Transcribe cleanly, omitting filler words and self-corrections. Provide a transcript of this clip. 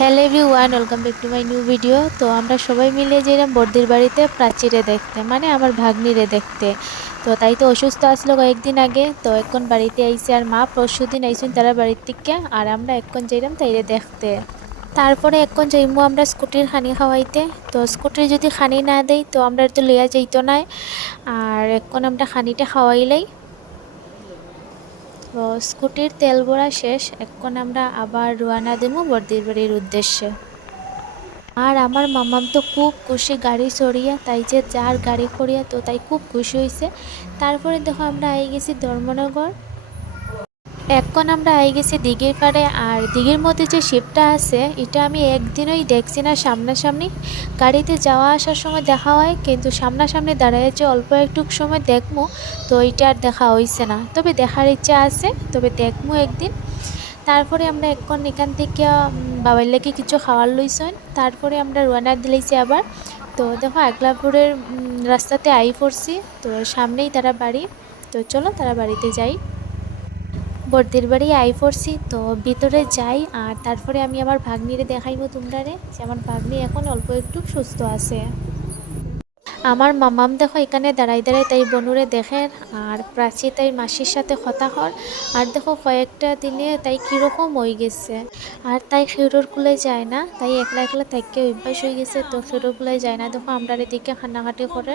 Hello everyone, welcome back to my new video. তো আমরা সবাই মিলে যেলাম বর্দির বাড়িতে প্রাচীরে দেখতে, মানে আমার ভাগ্নিরে দেখতে। তো তাই তো অসুস্থ আসলো কয়েকদিন আগে, তো এখন বাড়িতে আইসে। আর মা পরশুদিন আইসুন তারা বাড়ির থেকে, আর আমরা এখন যাইলাম তাইরে দেখতে। তারপরে এখন যাইমু আমরা স্কুটির খানি খাওয়াইতে। তো স্কুটির যদি খানি না দেই তো আমরা তো লিয়া যাইতো না। আর এখন আমরা খানিটা খাওয়াইলাই। তো স্কুটির তেল ভরা শেষ, এখন আমরা আবার রওনা দেবো বর্দির বাড়ির উদ্দেশ্যে। আর আমার মামাম তো খুব খুশি গাড়ি চড়িয়া, তাই যে যার গাড়ি করিয়া, তো তাই খুব খুশি হয়েছে। তারপরে দেখো আমরা আই গেছি ধর্মনগর। এখন আমরা আই গেছি দিঘির পাড়ে। আর দিঘির মধ্যে যে শিপটা আছে এটা আমি একদিনই দেখছি না সামনাসামনি। গাড়িতে যাওয়া আসার সময় দেখা হয়, কিন্তু সামনাসামনি দাঁড়ায় যে অল্প একটু সময় দেখবো, তো এটা আর দেখা হয়েছে না। তবে দেখার ইচ্ছা আছে, তবে দেখবো একদিন। তারপরে আমরা এখন এখান থেকে বাবার লেগে কিছু খাওয়ার লইছেন। তারপরে আমরা রওনা দিলাইছি আবার। তো দেখো আগলাপুরের রাস্তাতে আই পড়ছি। তো সামনেই তারা বাড়ি। তো চলো তারা বাড়িতে যাই। বর্দির বাড়ি আই পড়ছি, তো ভিতরে যাই। আর তারপরে আমি আমার ভাগ্নিরে দেখাইবো তোমরারে যে আমার ভাগ্নি এখন অল্প একটু সুস্থ আছে। আমার মামাম দেখো এখানে দাঁড়াই দাঁড়াই তাই বনুরে দেখেন। আর প্রাচী তাই মাসির সাথে কথা হর। আর দেখো কয়েকটা দিনে তাই কীরকম হয়ে গেছে। আর তাই খেরোর কুলে যায় না, তাই একলা একলা থাকতে অভ্যাস হয়ে গেছে। তো খেরোর কুলে যায় না, দেখো আমরা এদিকে কান্নাকাটি করে।